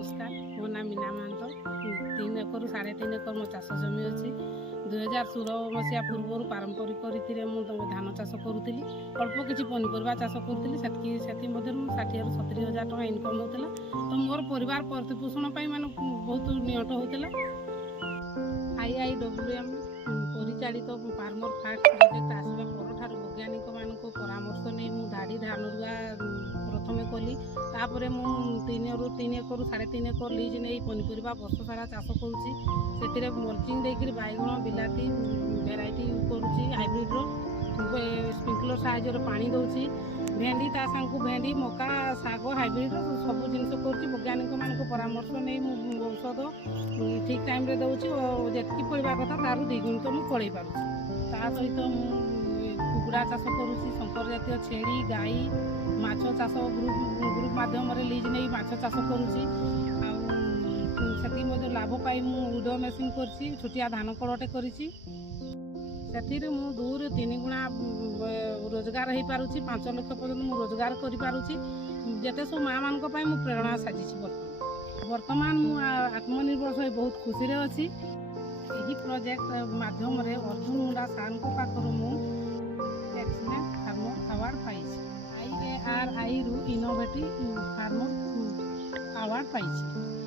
नमस्कार मो ना मीना महंत 3 एकर 3.5 एकर मो चाष जमी अच्छी 2016 मसीहा पूर्व पारंपरिक रीति धान चाष करूली अल्प किसी पनीपरिया चाष करूली से 60 ରୁ 70 हज़ार टका इनकम होता तो मोर परिवार प्रतिपोषण मान बहुत नियंट होता। IIWM परिचालित फार्मर फास्ट प्रोजेक्ट आसवा पर वैज्ञानिक मान परामर्श नहीं मुझे धाड़ी धान रुआ प्रथम कली तापर मुझे 3 एकर 3.5 एकर लीज नहीं पनीपरिया वर्ष सारा चाष करुँची से मल्चिंग देकर बैगण बिलाती भेराइटी करुँची हाइब्रिड्र स्प्रिंकलर साहाय्य पानी दूसरी भेंडी ता सांग भेंडी मका शाग हाइब्रिड सब जिन कर वैज्ञानिक मान परामर्श नहीं औषध ठीक टाइम रे दूसरी जी पड़ा कथा तार 2 गुण तो मुझे पड़े पार्टी सहित कुकुड़ा चाष करुँची शंकर जातीय छेड़ी गाई माछ चाष ग्रुप माध्यम लीज नहीं माछ चाष करुँची से लाभ पाई मुझे मेसीन कर छोटिया धान कलटे कर से 2 ରୁ 3 गुणा रोजगार हो पारुछि 5 लाख पर्यंत मु रोजगार कर पारुछि जेते सब माँ मान मु प्रेरणा साजिछि। वर्तमान मु आत्मनिर्भर हो बहुत खुशी रे अछि। एही प्रोजेक्ट माध्यम रे अर्जुन मुंडा सार को पाखर मु एक्सीलेंट फार्मर अवार्ड पाइछि। IARI रु इनोवेटिव फार्मर अवार्ड पाइछि।